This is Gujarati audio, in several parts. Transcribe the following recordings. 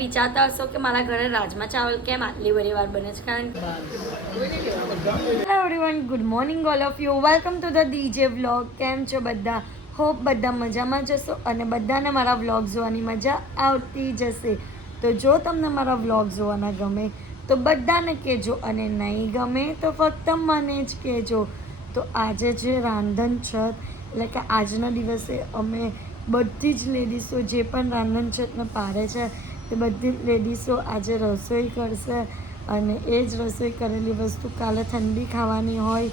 વિચારતા હશો કે મારા ઘરે રાજમા ચાવલ કેમ આટલી બધી વાર બને છે કારણ કે hello everyone, good morning all of you, welcome to the DJ vlog. કેમ છો બધા? હોપ બધા મજામાં જશો અને બધાને મારા વ્લોગ જોવાની મજા આવતી જશે. તો જો તમને મારા વ્લોગ જોવાના ગમે તો બધાને કહેજો અને નહીં ગમે તો ફક્ત મને જ કહેજો. તો આજે છે રાંધણ છત, એટલે કે આજના દિવસે અમે બધી જ લેડીઝો જે પણ રાંધણ છતને પાડે છે તે બધી લેડીઝો આજે રસોઈ કરશે અને એ જ રસોઈ કરેલી વસ્તુ કાલે ઠંડી ખાવાની હોય.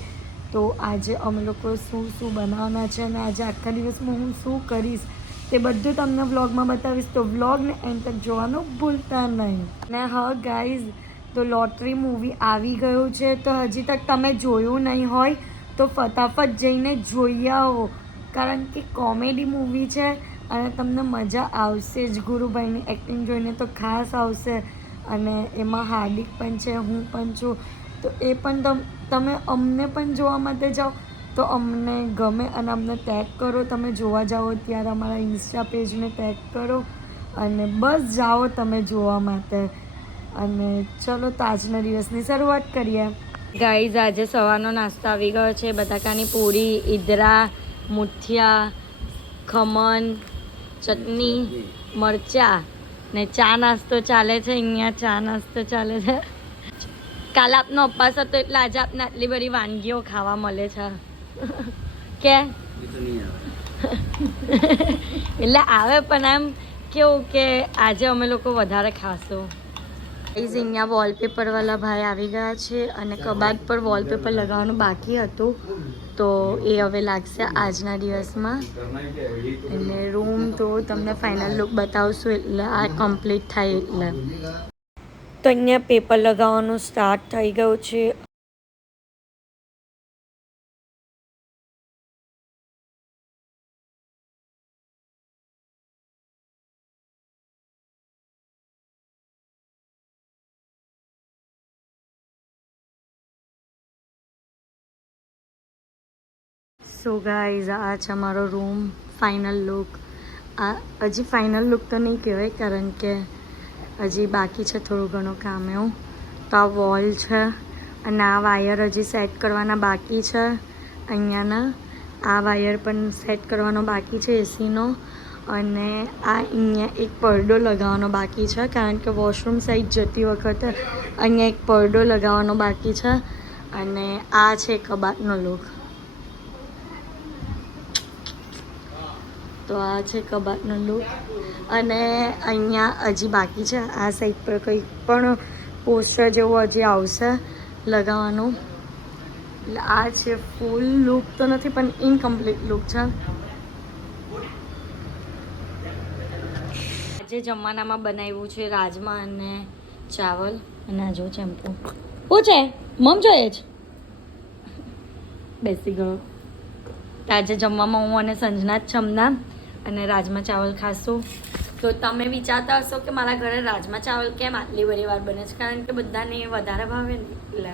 તો આજે અમે લોકો શું શું બનાવવાના છે અને આજે આખા દિવસમાં હું શું કરીશ તે બધું તમને વ્લોગમાં બતાવીશ. તો વ્લોગને એન્ડ તક જોવાનું ભૂલતા નહીં. ને હા ગાઈઝ, તો લોટરી મૂવી આવી ગયું છે, તો હજી તક તમે જોયું નહીં હોય તો ફટાફટ જઈને જોઈ આવો, કારણ કે કોમેડી મૂવી છે અને તમને મજા આવશે જ. ગુરુભાઈની એક્ટિંગ જોઈને તો ખાસ આવશે અને એમાં હાર્દિક પણ છે, હું પણ છું. તો એ પણ તમે અમને પણ જોવા માટે જાઓ તો અમને ગમે અને અમને ટેગ કરો. તમે જોવા જાઓ ત્યારે અમારા ઇન્સ્ટા પેજને ટેગ કરો અને બસ જાઓ તમે જોવા માટે. અને ચલો તો આજના દિવસની શરૂઆત કરીએ. ગાઈઝ, આજે સવારનો નાસ્તો આવી ગયો છે. બટાકાની પૂરી, ઈદરા, મુઠિયા, ખમણ, ચટણી, મરચાં ને ચા નાસ્તો ચાલે છે. અહીંયા ચા નાસ્તો ચાલે છે. કાલે આપનો ઉપવાસ હતો એટલે આજે આપને આટલી બધી વાનગીઓ ખાવા મળે છે કે એટલે આવે પણ આમ કેવું કે આજે અમે લોકો વધારે ખાશું. અહીંયા વોલપેપરવાળા ભાઈ આવી ગયા છે અને કબાટ પર વોલપેપર લગાવવાનું બાકી હતું, તો એ હવે લાગશે આજના દિવસમાં. અને રૂમ તો તમને ફાઇનલ લુક બતાવશું એટલે આ કમ્પ્લીટ થાય એટલે. તો અહીંયા પેપર લગાવવાનું સ્ટાર્ટ થઈ ગયું છે. સો ગાઈઝ, આ છે અમારો રૂમ ફાઇનલ લુક. આ હજી ફાઇનલ લુક તો નહીં કહેવાય કારણ કે હજી બાકી છે થોડું ઘણું કામ એવું. તો આ વોલ છે અને આ વાયર હજી સેટ કરવાના બાકી છે. અહીંયાના આ વાયર પણ સેટ કરવાનો બાકી છે એસીનો. અને આ અહીંયા એક પડદો લગાવવાનો બાકી છે કારણ કે વોશરૂમ સાઈડ જતી વખતે અહીંયા એક પડદો લગાવવાનો બાકી છે. અને આ છે કબાટનો લુક. તો આ છે કબાટનો લુક અને અહીંયા હજી બાકી છે આ સાઈડ પર કંઈક પણ પોસ્ટર જેવું હજી આવશે લગાવવાનું. એટલે આ છે ફૂલ લુક તો નથી પણ ઇનકમ્પ્લીટ લુક છે. આજે જમવાનામાં બનાવ્યું છે રાજમા અને ચાવલ અને આ જો ચેમ્પુ. શું છે મમ જોઈએ જ બેસી ગયો. આજે જમવામાં હું અને સંજના જ છમના અને રાજમા ચાવલ ખાશું. તો તમે વિચારતા હશો કે મારા ઘરે રાજમા ચાવલ કેમ આટલી બધી વાર બને છે, કારણ કે બધાને વધારે ભાવે ને એટલે.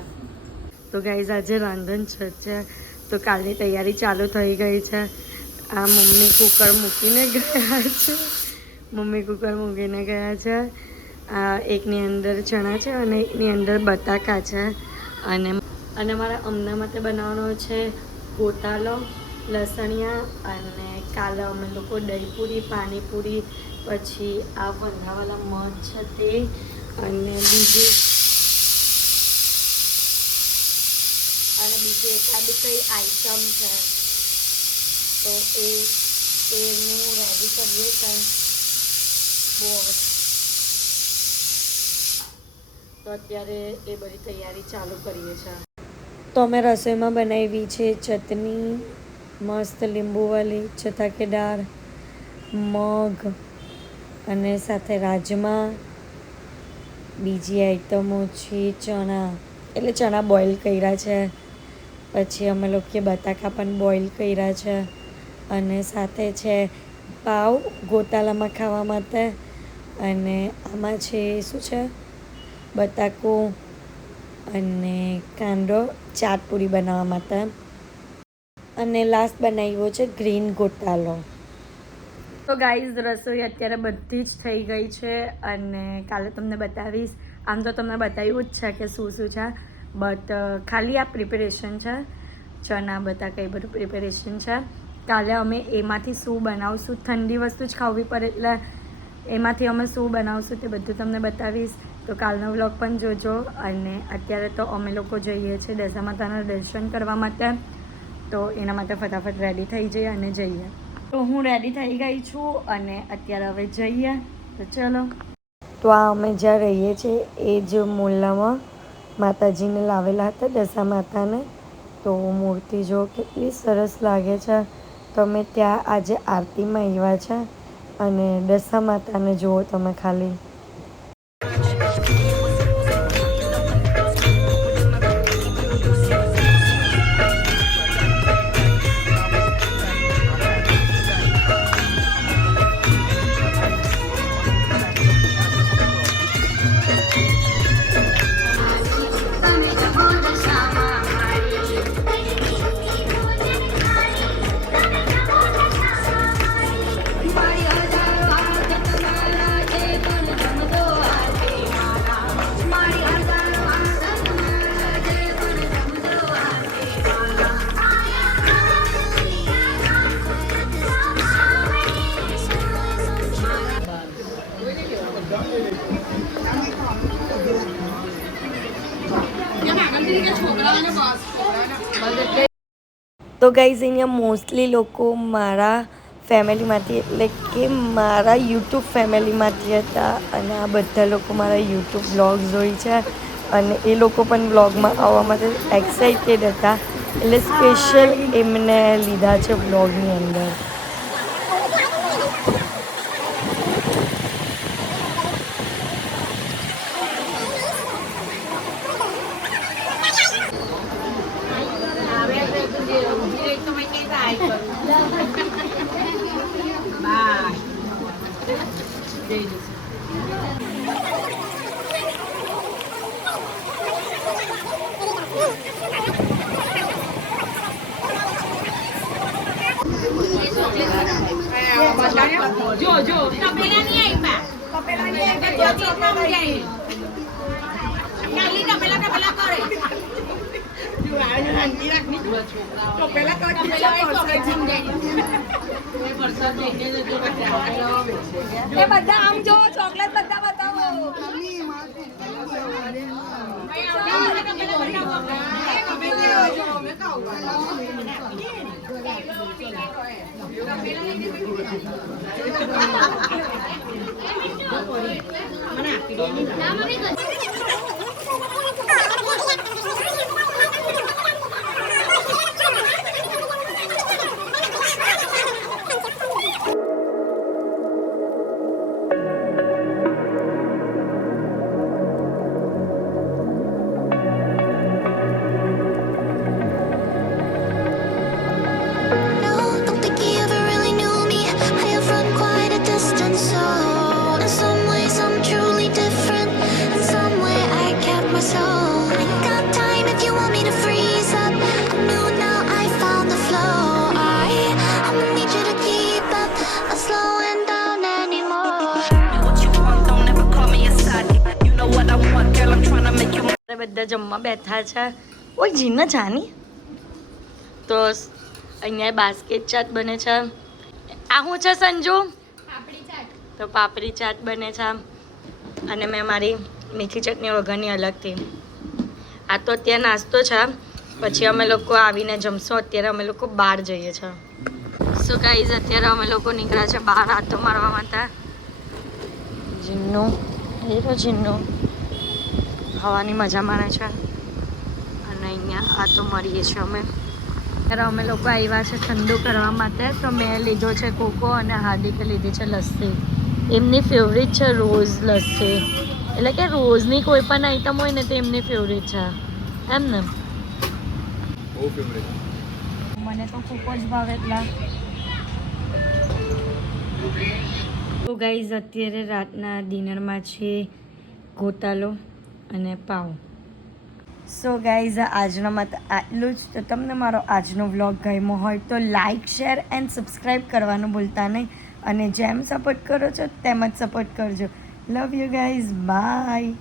તો ગાઈઝ, આજે રાંધણ છે તો કાલની તૈયારી ચાલુ થઈ ગઈ છે. આ મમ્મી કુકર મૂકીને ગયા છે. મમ્મી કુકર મૂકીને ગયા છે. આ એકની અંદર ચણા છે અને એકની અંદર બટાકા છે. અને મારા અમના માટે બનાવવાનો છે ગોટાલો, લસણિયા અને કાલે અમે લોકો દહીંપૂરી, પાણીપુરી, પછી આ વંધાવાલા મધ છે તે અને બીજી એકાદ કઈ આઈટમ છે તો એનું રેડી કરીએ છે. બહુ તો અત્યારે એ બધી તૈયારી ચાલુ કરીએ છીએ. તો અમે રસોઈમાં બનાવી છે ચટણી મસ્ત લીંબુવાળી, ચટાકેદાર, મગ અને સાથે રાજમા. બીજી આઈટમો છે ચણા, એટલે ચણા બોઇલ કર્યા છે. પછી અમે લોકો બટાકા પણ બોઇલ કર્યા છે અને સાથે છે પાવ ગોટાલામાં ખાવા માટે. અને આમાં છે શું છે બટાકું અને કાંદો ચાટપુરી બનાવવા માટે. અને લાસ્ટ બનાવ્યો છે ગ્રીન ગોટાલો. તો ગાઈઝ રસોઈ અત્યારે બધી જ થઈ ગઈ છે અને કાલે તમને બતાવીશ. આમ તો તમને બતાવ્યું જ છે કે શું શું છે, બટ ખાલી આ પ્રિપેરેશન છે, ચણા બધા કંઈ બધું પ્રિપેરેશન છે. કાલે અમે એમાંથી શું બનાવશું, ઠંડી વસ્તુ જ ખાવી પડે એટલે એમાંથી અમે શું બનાવશું તે બધું તમને બતાવીશ. તો કાલનો વ્લોગ પણ જોજો. અને અત્યારે તો અમે લોકો જઈએ છીએ દશા માતાના દર્શન કરવા માટે, તો એના માટે ફટાફટ રેડી થઈ જઈએ અને જઈએ. તો હું રેડી થઈ ગઈ છું અને અત્યારે હવે જઈએ. તો ચલો. તો આ અમે જ્યાં રહીએ છીએ એ જ મોહલ્લામાં માતાજીને લાવેલા હતા, દશા માતાને. તો મૂર્તિ જો કેટલી સરસ લાગે છે. તો અમે ત્યાં આજે આરતીમાં આવ્યા છે અને દશા માતાને જુઓ તમે ખાલી. તો ગાઈઝ અહીંયા મોસ્ટલી લોકો મારા ફેમિલીમાંથી એટલે કે મારા યુટ્યુબ ફેમિલીમાંથી હતા અને આ બધા લોકો મારા યુટ્યુબ બ્લોગ્સ જોઈ છે અને એ લોકો પણ બ્લોગમાં આવવા માટે એક્સાઇટેડ હતા, એટલે સ્પેશિયલ એમને લીધા છે બ્લોગની અંદર. જો તપેલા નહીં તપેલા કરે બધા આમ જો ચોકલેટ બધા બતાવો. બધા જમવા બેઠા છે. ઓય જીને જાની. તો અહીંયા બાસ્કેટ ચાટ બને છે. આ શું છે સંજુ? પાપડી ચાટ. તો પાપડી ચાટ બને છે અને મેં મારી મીઠી ચટણી વગરની અલગથી. આ તો અત્યારે નાસ્તો છે, પછી અમે લોકો આવીને જમશું. અત્યારે અમે લોકો બહાર જઈએ છીએ. સો ગાઈઝ અત્યારે અમે લોકો નીકળ્યા છે બહાર આટો મારવા માટે. જીન્નું એ તો જીન્નું હવાની મજા માણે છે અને અહીંયા આટો મારીએ છીએ અમે. ત્યારે અમે લોકો આવ્યા છે ઠંડુ કરવા માટે. તો મેં લીધો છે કોકો અને હાર્દિકે લીધી છે લસ્સી. એમની ફેવરેટ છે રોઝ લસ્સી, એટલે કે રોઝની કોઈ પણ આઈટમ હોય ને તો એમની ફેવરેટ છે એમ ને. મને તો કોકો જ ભાવે એટલા. તો ગાઈઝ અત્યારે રાતના ડિનરમાં છે ગોટાલો અને પાવ. સો ગાઈઝ આજના માટે આટલું જ. તો તમને મારો આજનો વ્લોગ ગમ્યો હોય તો લાઇક, શેર એન્ડ સબસ્ક્રાઈબ કરવાનું ભૂલતા નહીં. અને જેમ સપોર્ટ કરો છો તેમ જ સપોર્ટ કરજો. Love you guys, by.